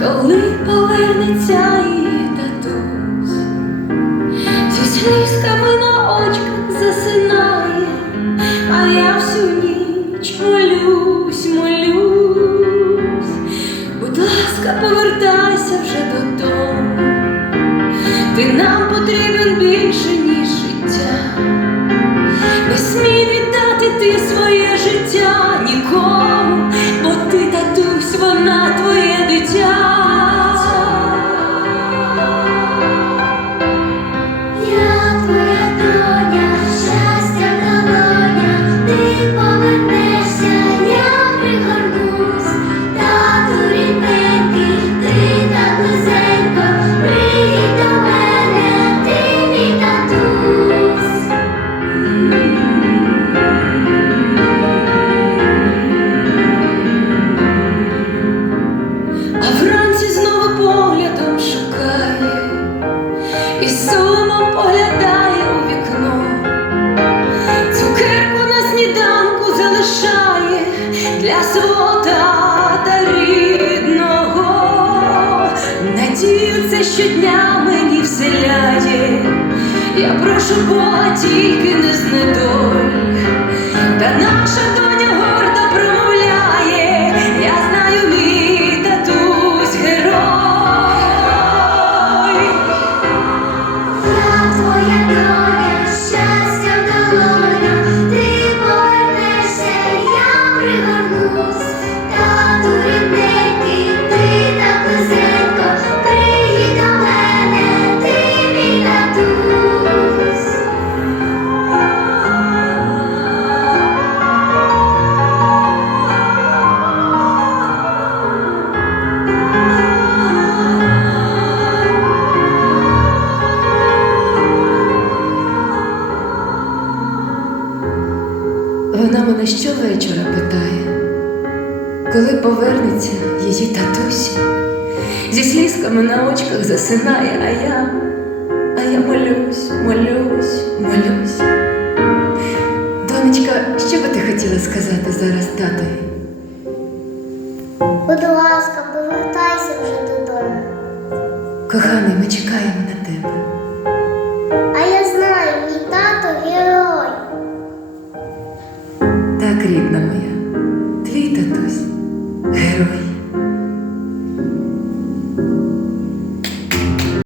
коли повернеться її татусь, зі слізками на очках засинає, а я всю ніч молюсь, молюсь, будь ласка, повертайся вже додому, ти нам потрібен більше, ніж життя. Не смій віддати ти своє щодня мені вселяє. Я прошу Бога тільки не знедоль. Та наша доня мене щовечора питає, коли повернеться її татусь, зі слізками на очках засинає, а я, а я молюсь, молюсь, молюсь. Донечка, що би ти хотіла сказати зараз татові? Будь ласка, повертайся вже додому. Коханий, ми чекаємо на тебе. Grita tus héroes.